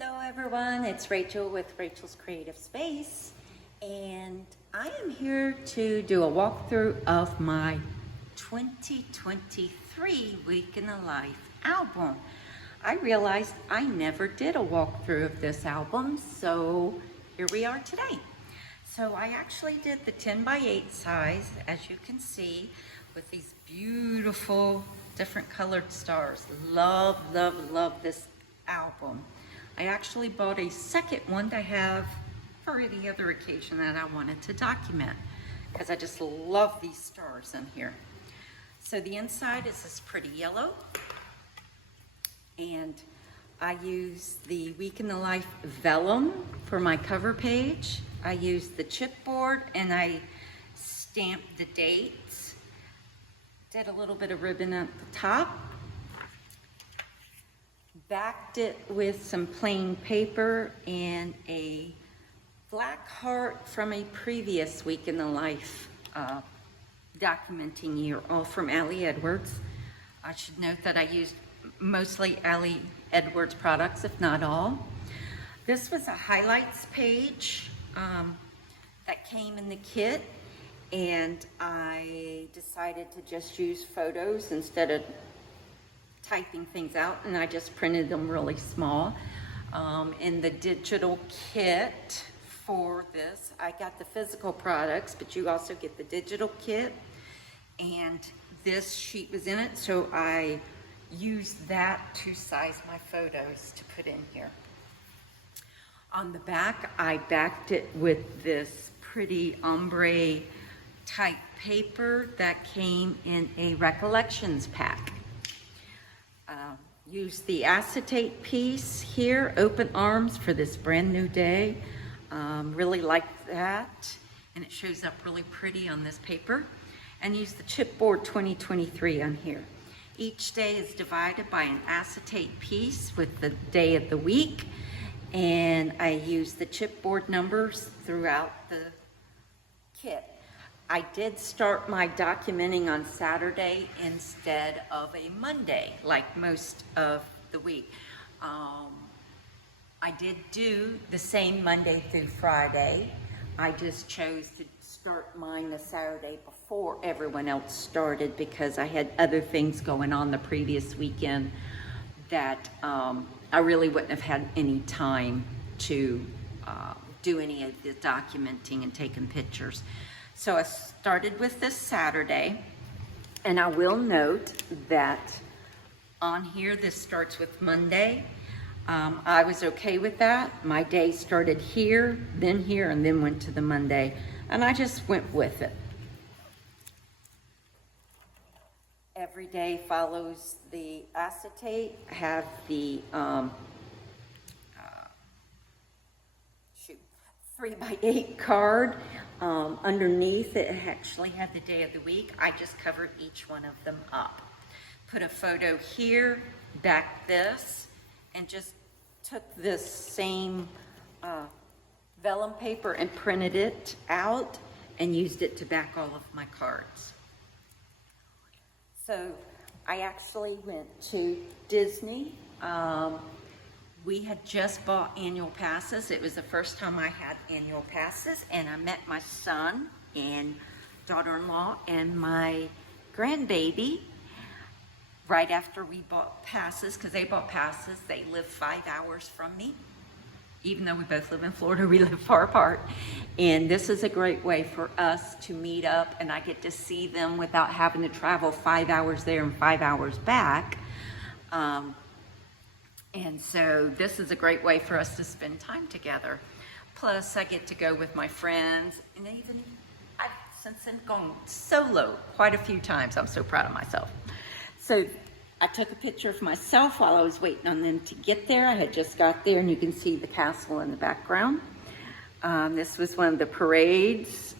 Hello everyone, it's Rachel with Rachel's Creative Space, and I am here to do a walkthrough of my 2023 Week in the Life album. I realized I never did a walkthrough of this album, so here we are today. So I actually did the 10 by 8 size, as you can see, with these beautiful different colored stars. Love, love, love this album. I actually bought a second one to have for the other occasion that I wanted to document, because I just love these stars in here. So the inside is this pretty yellow, and I use the Week in the Life vellum for my cover page. I used the chipboard and I stamped the dates. Did a little bit of ribbon at the top. Backed it with some plain paper and a black heart from a previous Week in the Life documenting year, all from Ali Edwards. I should note that I used mostly Ali Edwards products, if not all. This was a highlights page that came in the kit, and I decided to just use photos instead of typing things out, and I just printed them really small. In the digital kit for this, I got the physical products, but you also get the digital kit, and this sheet was in it, so I used that to size my photos to put in here. On the back, I backed it with this pretty ombre type paper that came in a recollections pack. Use the acetate piece here, Open Arms for this brand new day. Really like that, and it shows up really pretty on this paper. And use the chipboard 2023 on here. Each day is divided by an acetate piece with the day of the week, and I use the chipboard numbers throughout the kit. I did start my documenting on Saturday instead of a Monday, like most of the week. I did do the same Monday through Friday. I just chose to start mine the Saturday before everyone else started, because I had other things going on the previous weekend that I really wouldn't have had any time to do any of the documenting and taking pictures. So I started with this Saturday, and I will note that on here, this starts with Monday. I was okay with that. My day started here, and then went to the Monday, and I just went with it. Every day follows the acetate. I have the 3 by 8 card. Underneath it actually had the day of the week. I just covered each one of them up. Put a photo here, back this, and just took this same vellum paper and printed it out and used it to back all of my cards. So I actually went to Disney. We had just bought annual passes. It was the first time I had annual passes, and I met my son and daughter-in-law and my grandbaby right after we bought passes, because they bought passes. They live 5 hours from me. Even though we both live in Florida, we live far apart. And this is a great way for us to meet up, and I get to see them without having to travel 5 hours there and 5 hours back. And so this is a great way for us to spend time together. Plus, I get to go with my friends, and even I've since then gone solo quite a few times. I'm so proud of myself. So I took a picture of myself while I was waiting on them to get there. I had just got there, and you can see the castle in the background. This was one of the parades.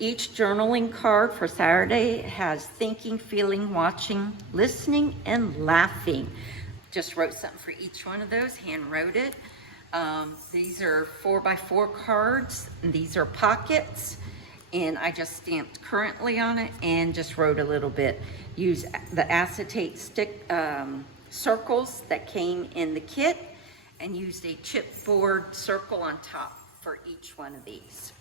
Each journaling card for Saturday has thinking, feeling, watching, listening, and laughing. Just wrote something for each one of those, hand wrote it. These are 4 by 4 cards, and these are pockets, and I just stamped currently on it and just wrote a little bit. Use the acetate stick circles that came in the kit, and used a chipboard circle on top for each one of these.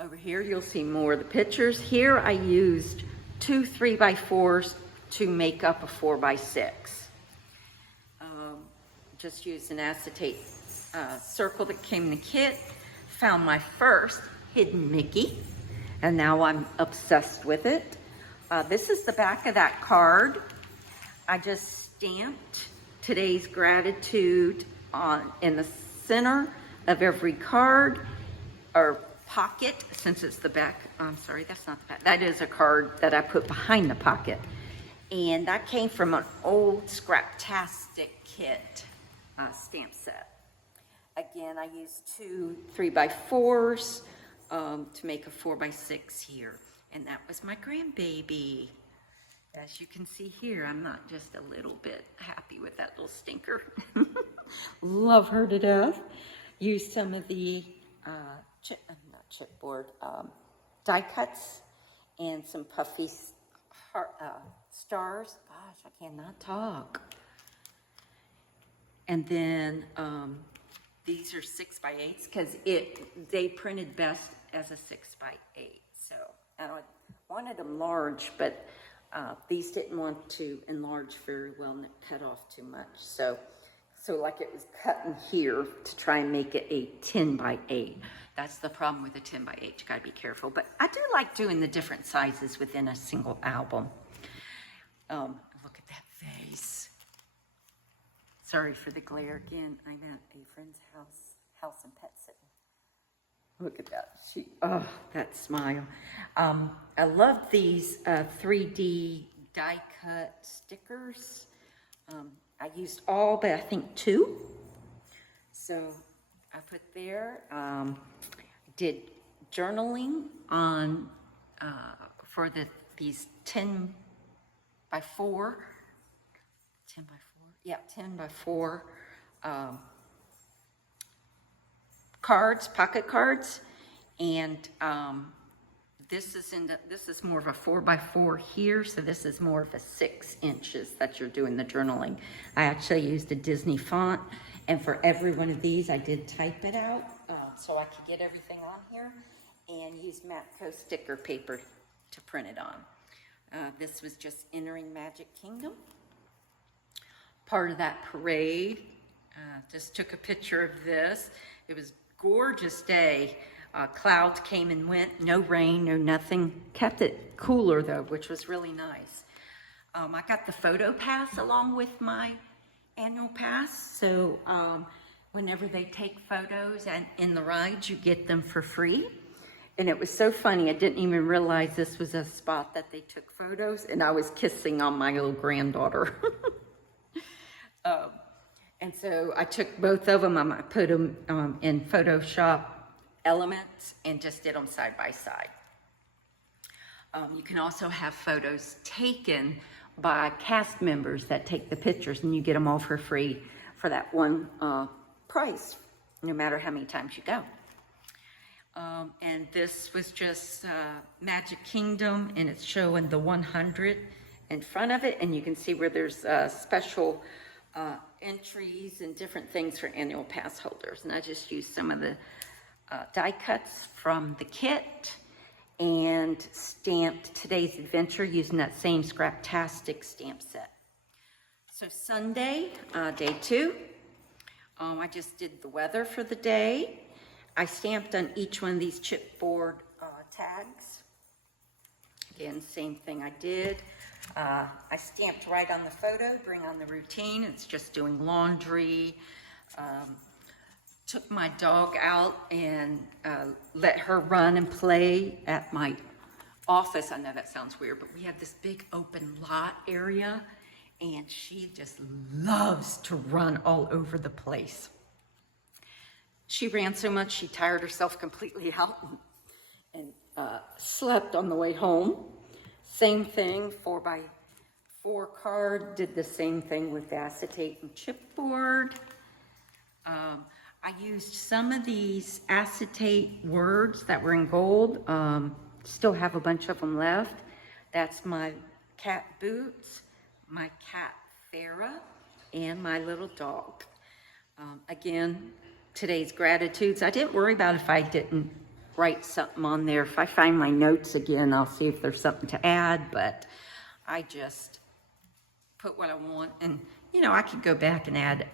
Over here, you'll see more of the pictures. Here, I used 2 3x4s to make up a 4x6. Just used an acetate circle that came in the kit. Found my first hidden Mickey, and now I'm obsessed with it. This is the back of that card. I just stamped today's gratitude in the center of every card or pocket, since it's the back. I'm sorry, that's not the back. That is a card that I put behind the pocket. And that came from an old Scraptastic kit stamp set. Again, I used 2 3x4s to make a 4x6 here. And that was my grandbaby. As you can see here, I'm not just a little bit happy with that little stinker. Love her to death. Used some of the chipboard die cuts and some puffy stars. Gosh, I cannot talk. And then these are 6x8s because they printed best as a 6x8. So I wanted them large, but these didn't want to enlarge very well and it cut off too much. So like it was cut in here to try and make it a 10x8. That's the problem with a 10x8. You gotta be careful. But I do like doing the different sizes within a single album. Look at that face. Sorry for the glare again. I'm at a friend's house and pet sitting. Look at that. Oh, that smile. I love these 3D die cut stickers. I used all but I think 2. So I put there. Did journaling on for these 10 by 4. 10 by 4. Yeah, 10 by 4 cards, pocket cards, and this is more of a 4x4 here, so this is more of a 6 inches that you're doing the journaling. I actually used a Disney font, and for every one of these, I did type it out so I could get everything on here, and use Matco sticker paper to print it on. This was just entering Magic Kingdom. Part of that parade. Just took a picture of this. It was gorgeous day. Clouds came and went, no rain, no nothing. Kept it cooler though, which was really nice. I got the photo pass along with my annual pass. So whenever they take photos and in the rides, you get them for free. And it was so funny, I didn't even realize this was a spot that they took photos, and I was kissing on my little granddaughter. And so I took both of them, I put them in Photoshop Elements and just did them side by side. You can also have photos taken by cast members that take the pictures, and you get them all for free for that one price, no matter how many times you go. And this was just Magic Kingdom, and it's showing the 100 in front of it, and you can see where there's special entries and different things for annual pass holders. And I just used some of the die cuts from the kit and stamped today's adventure using that same Scraptastic stamp set. So Sunday, day 2, I just did the weather for the day. I stamped on each one of these chipboard tags. Again, same thing I did. I stamped right on the photo, bring on the routine. It's just doing laundry. Took my dog out and let her run and play at my office. I know that sounds weird, but we have this big open lot area, and she just loves to run all over the place. She ran so much, she tired herself completely out and slept on the way home. Same thing, 4x4 card, did the same thing with acetate and chipboard. I used some of these acetate words that were in gold. Still have a bunch of them left. That's my cat Boots, my cat Farah, and my little dog. Again, today's gratitudes. I didn't worry about if I didn't write something on there. If I find my notes again, I'll see if there's something to add, but I just put what I want. And, you know, I could go back and add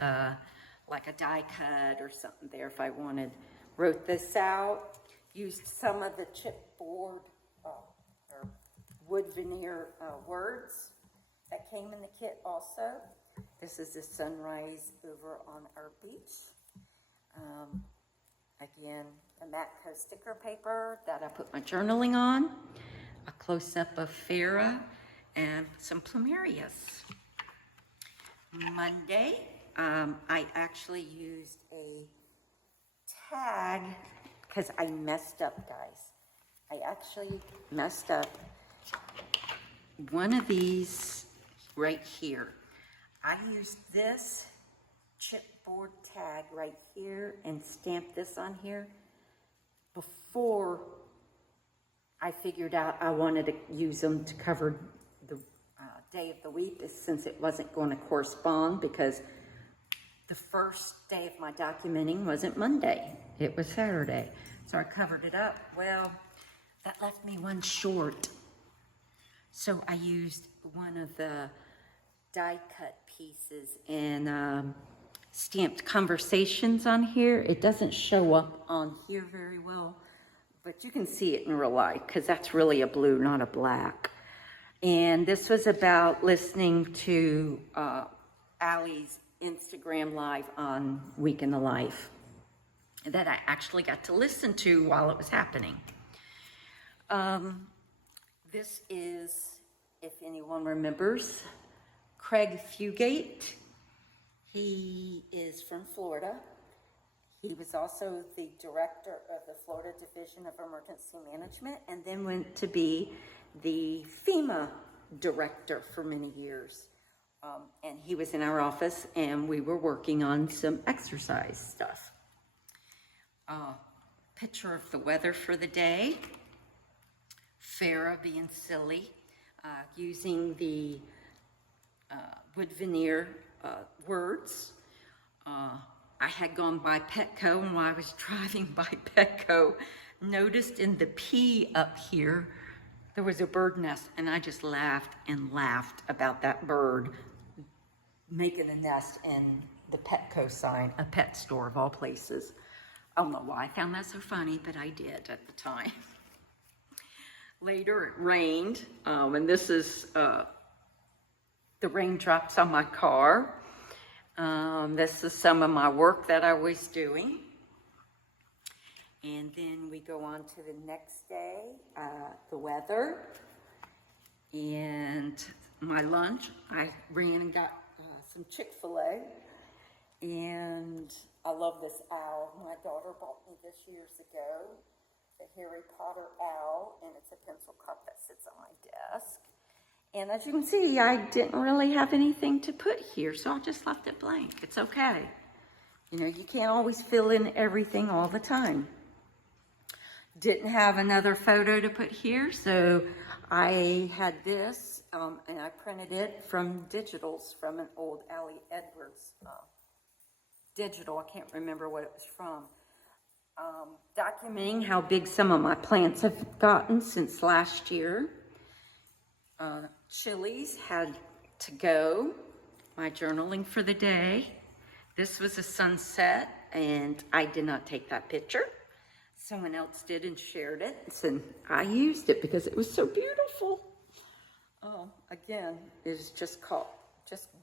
like a die cut or something there if I wanted. Wrote this out, used some of the chipboard or wood veneer words that came in the kit also. This is the sunrise over on our beach. Again, the Matco sticker paper that I put my journaling on, a close-up of Farrah, and some plumerias. Monday, I actually used a tag because I messed up, guys. I actually messed up one of these right here. I used this chipboard tag right here and stamped this on here before I figured out I wanted to use them to cover the day of the week, since it wasn't going to correspond, because the first day of my documenting wasn't Monday, it was Saturday. So I covered it up. Well, that left me one short. So I used one of the die cut pieces and stamped conversations on here. It doesn't show up on here very well, but you can see it in real life because that's really a blue, not a black. And this was about listening to Allie's Instagram live on Week in the Life that I actually got to listen to while it was happening. This is, if anyone remembers, Craig Fugate. He is from Florida. He was also the director of the Florida Division of Emergency Management and then went to be the FEMA director for many years. And he was in our office and we were working on some exercise stuff. Picture of the weather for the day. Farrah being silly, using the wood veneer words. I had gone by Petco, and while I was driving by Petco, noticed in the P up here, there was a bird nest, and I just laughed and laughed about that bird making a nest in the Petco sign, a pet store of all places. I don't know why I found that so funny, but I did at the time. Later, it rained, and this is the raindrops on my car. This is some of my work that I was doing. And then we go on to the next day, the weather. And my lunch, I ran and got some Chick-fil-A. And I love this owl. My daughter bought me this years ago, the Harry Potter owl, and it's a pencil cup that sits on my desk. And as you can see, I didn't really have anything to put here, so I just left it blank. It's okay. You know, you can't always fill in everything all the time. Didn't have another photo to put here, so I had this, and I printed it from digitals from an old Allie Edwards digital. I can't remember what it was from. Documenting how big some of my plants have gotten since last year. Chili's had to go. My journaling for the day. This was a sunset, and I did not take that picture. Someone else did and shared it, and I used it because it was so beautiful. Again, it is just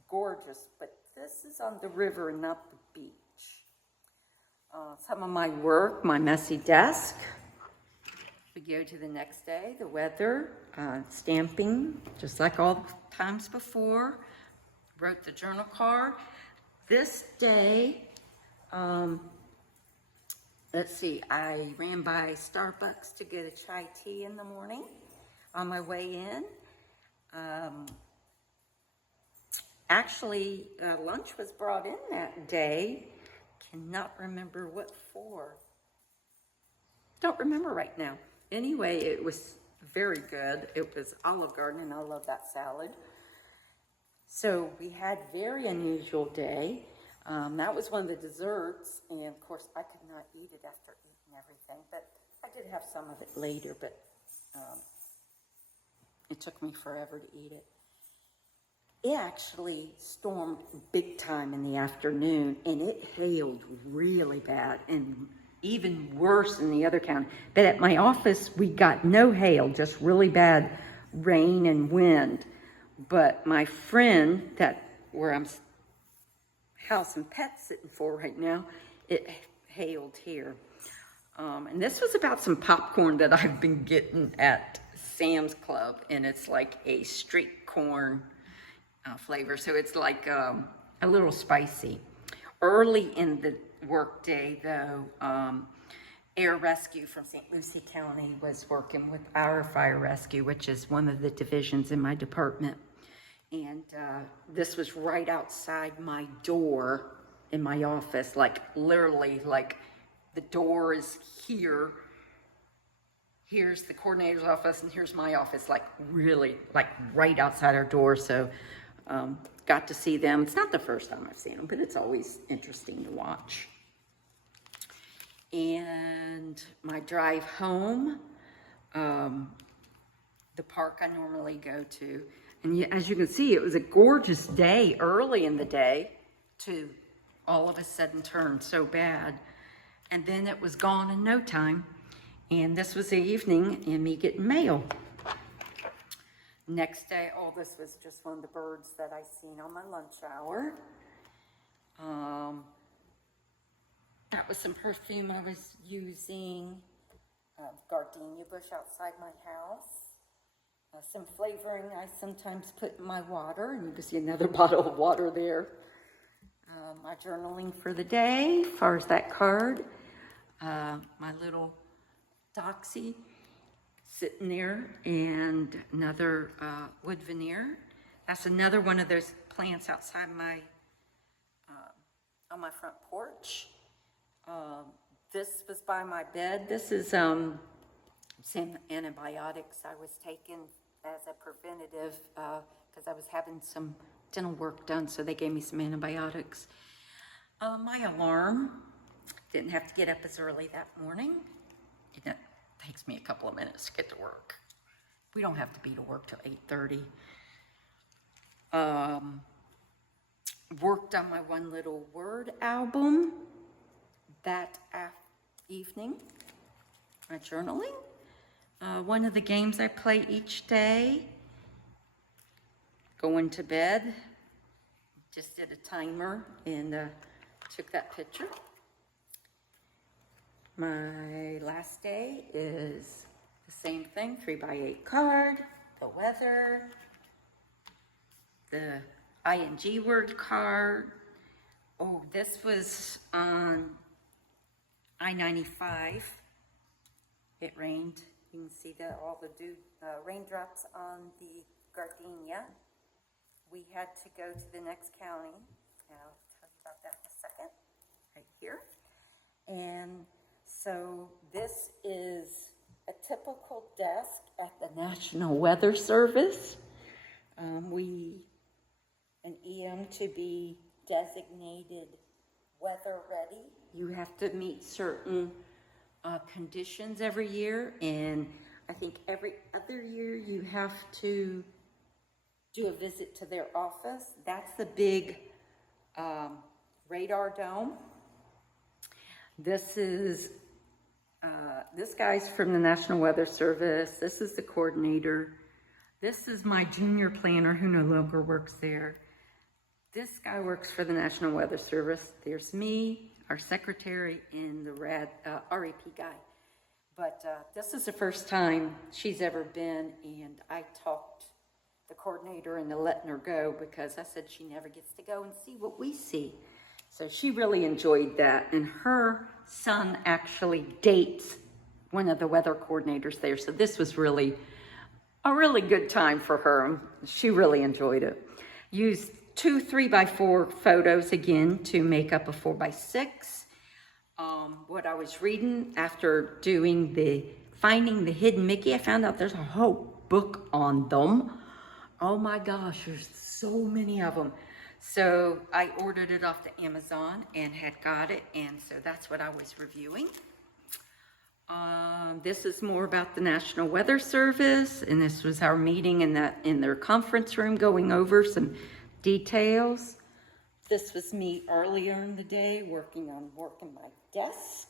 gorgeous, but this is on the river and not the beach. Some of my work, my messy desk. We go to the next day, the weather, stamping, just like all the times before. Wrote the journal card. This day, let's see, I ran by Starbucks to get a chai tea in the morning on my way in. Actually, lunch was brought in that day. Cannot remember what for. Don't remember right now. Anyway, it was very good. It was Olive Garden, and I love that salad. So we had a very unusual day. That was one of the desserts, and of course I could not eat it after eating everything, but I did have some of it later, but it took me forever to eat it. It actually stormed big time in the afternoon, and it hailed really bad, and even worse in the other county. But at my office, we got no hail, just really bad rain and wind. But my friend, where I'm house and pet sitting for right now, it hailed here. And this was about some popcorn that I've been getting at Sam's Club, and it's like a street corn flavor, so it's like a little spicy. Early in the workday, though, Air Rescue from St. Lucie County was working with our fire rescue, which is one of the divisions in my department. And this was right outside my door in my office, like literally, like the door is here. Here's the coordinator's office, and here's my office, like really, like right outside our door. So got to see them. It's not the first time I've seen them, but it's always interesting to watch. And my drive home, the park I normally go to, and as you can see, it was a gorgeous day early in the day to all of a sudden turn so bad. And then it was gone in no time. And this was the evening and me getting mail. Next day, oh, this was just one of the birds that I seen on my lunch hour. That was some perfume I was using. Gardenia bush outside my house. Some flavoring I sometimes put in my water, and you can see another bottle of water there. My journaling for the day, as far as that card. My little doxy sitting there, and another wood veneer. That's another one of those plants outside my on my front porch. This was by my bed. This is some antibiotics I was taking as a preventative because I was having some dental work done, so they gave me some antibiotics. My alarm, didn't have to get up as early that morning. It takes me a couple of minutes to get to work. We don't have to be to work till 8:30. Worked on my one little word album that evening. My journaling. One of the games I play each day. Going to bed. Just did a timer and took that picture. My last day is the same thing, 3x8 card, the weather, the ING word card. Oh, this was on I-95. It rained. You can see all the raindrops on the gardenia. We had to go to the next county. I'll tell you about that in a second, right here. And so this is a typical desk at the National Weather Service. An EM to be designated weather ready. You have to meet certain conditions every year, and I think every other year you have to do a visit to their office. That's the big radar dome. This is this guy's from the National Weather Service. This is the coordinator. This is my junior planner who no longer works there. This guy works for the National Weather Service. There's me, our secretary, and the RAP guy. But this is the first time she's ever been, and I talked the coordinator into letting her go because I said she never gets to go and see what we see. So she really enjoyed that, and her son actually dates one of the weather coordinators there. So this was really a really good time for her. She really enjoyed it. Used 2 3x4 photos again to make up a 4x6. What I was reading after doing finding the hidden Mickey, I found out there's a whole book on them. Oh my gosh, there's so many of them. So I ordered it off the Amazon and had got it, and so that's what I was reviewing. This is more about the National Weather Service, and this was our meeting in their conference room, going over some details. This was me earlier in the day working on my desk.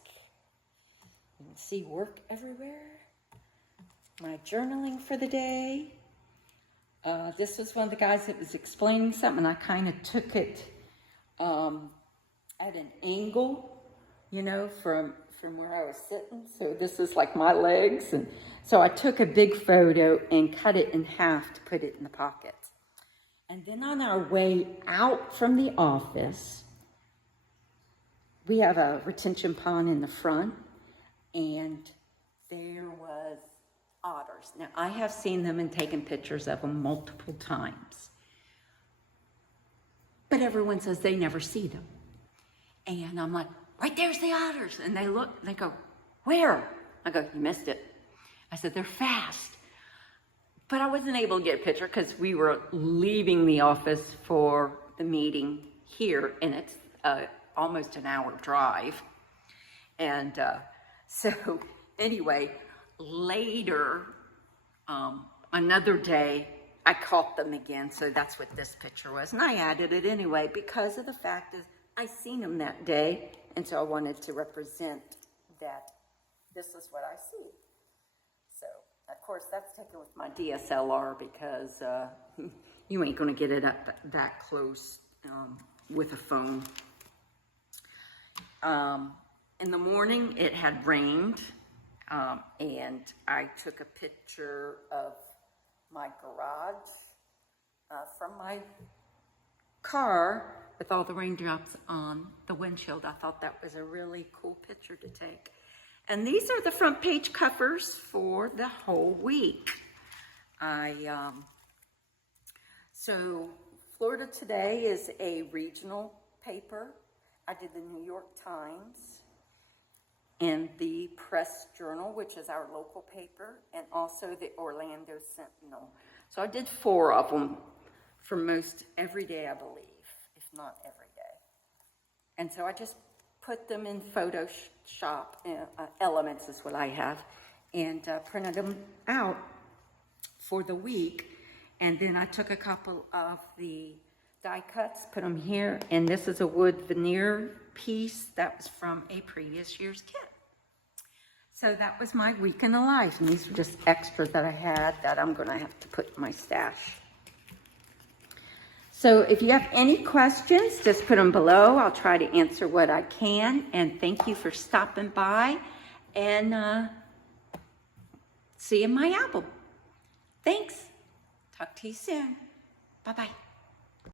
You can see work everywhere. My journaling for the day. This was one of the guys that was explaining something, and I kind of took it at an angle, you know, from where I was sitting. So this is like my legs. And so I took a big photo and cut it in half to put it in the pocket. And then on our way out from the office, we have a retention pond in the front, and there was otters. Now, I have seen them and taken pictures of them multiple times, but everyone says they never see them. And I'm like, right there's the otters. And they look, they go, where? I go, you missed it. I said, they're fast. But I wasn't able to get a picture because we were leaving the office for the meeting here, and it's almost an hour drive. And so anyway, later, another day, I caught them again. So that's what this picture was. And I added it anyway because of the fact that I seen them that day. And so I wanted to represent that this is what I see. So, of course, that's taken with my DSLR because you ain't going to get it up that close with a phone. In the morning, it had rained, and I took a picture of my garage from my car with all the raindrops on the windshield. I thought that was a really cool picture to take. And these are the front page covers for the whole week. So Florida Today is a regional paper. I did the New York Times and the Press Journal, which is our local paper, and also the Orlando Sentinel. So I did 4 of them for most every day, I believe, if not every day. And so I just put them in Photoshop, Elements is what I have, and printed them out for the week. And then I took a couple of the die cuts, put them here, and this is a wood veneer piece that was from a previous year's kit. So that was my week in the life, and these were just extras that I had that I'm going to have to put in my stash. So if you have any questions, just put them below. I'll try to answer what I can, and thank you for stopping by, and see you in my album. Thanks. Talk to you soon. Bye-bye.